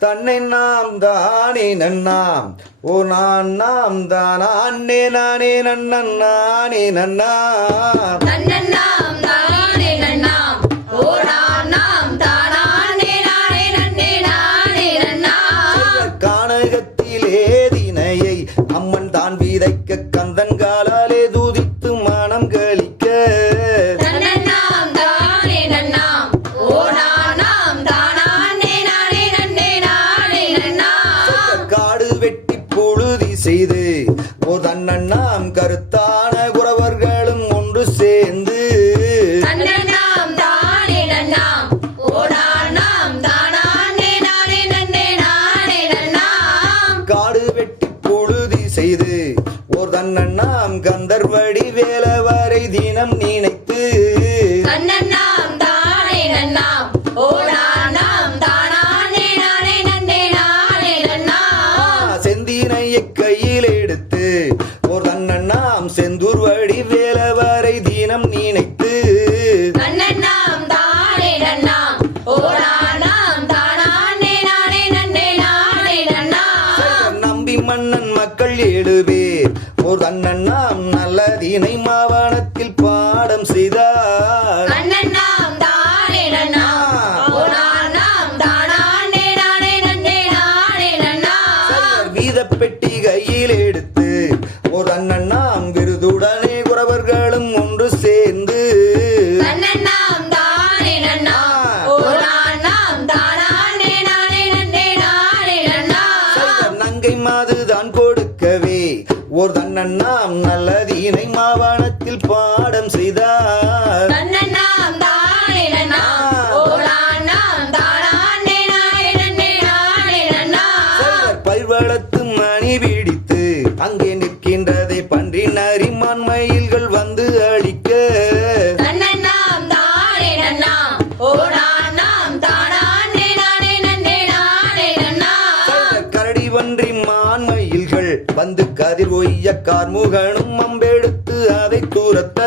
தன்னை நாம் தானே நன்னாம் ஓ நான் நாம் தானா அண்ணே நானே நன்னன் நானே நன்னா தன்னன்னாம் தானே நன்னாம் ஓ நாம் தானா அண்ணே நானே நன்னே நானே நன்னா கானகத்திலே தினையை அம்மன் தான் விதைக்க கந்தன் காலாலே தூதித்து மனம் கழிக்க தன்னன்னாம் தானே நன்னாம் ஓ நாம் தானா அண்ணே நானே நன்னே நானே நன்னா காடு வெட்டி புழுதி செய்து ஓ தன்னண்ணாம் கருத்தான குறவர்களும் ஒன்று சேர்ந்து தன்னன்னாம் தானே நன்னாம் ஓ நாம் தானா அண்ணே நானே நன்னே நானே நன்னா காடு வெட்டி புழுதி செய்து ஓர் தன்னண்ணாம் கந்தர்வடி வேலவரை தினம் நினைத்து தன்னன்னாம் தானே நன்னாம் ஓ நாம் தானா அண்ணே நானே நன்னே நானே நன்னா செந்தினையை கையில் எடுத்து ஓர் தன்னண்ணாம் செந்தூர்வடி வேலவரை தினம் நினைத்து தன்னன்னாம் தானே நன்னாம் ஓ நாம் தானா அண்ணே நானே நன்னே நானே நன்னா நம்பி மன்னன் மக்கள் 7 பேர் ஓர் தன்னண்ணாம் நல்லதினை மாவனத்தில் பாடம் செய்தார் தன்னன்னாம் தானே நன்னாம் ஓ நாம் தானா அண்ணே நானே நன்னே நானே நன்னா வீத பெட்டி கையில் எடுத்து ஓர் தன்னண்ணாம் விருதுடனே குறவர்களும் ஒன்று சேர்ந்து தன்னன்னாம் தானே நன்னாம் ஓ நாம் தானா அண்ணே நானே நன்னே நானே நன்னா நங்கை மாதுதான் கொடுக்கவே ஓர் தன்னண்ணாம் நல்லதினை மாவனத்தில் பாடம் செய்தார் தன்னன்னாம் தானே நன்னாம் ஓ நாம் தானா அண்ணே நானே நன்னே நானே நன்னா பயிர்வளத்து மணி பிடித்து அங்கே நிற்கின்றதை பன்றி நரிமான் மயில்கள் வந்து அடிக்க தன்னன்னாம் தானே நன்னாம் ஓ நாம் தானா அண்ணே நானே நன்னே நானே நன்னா கரடி வன்றி மான் மயில்கள் வந்து கதிர் ஒய்ய கார்முகனும் அம்பெடுத்து அதை தூரத்த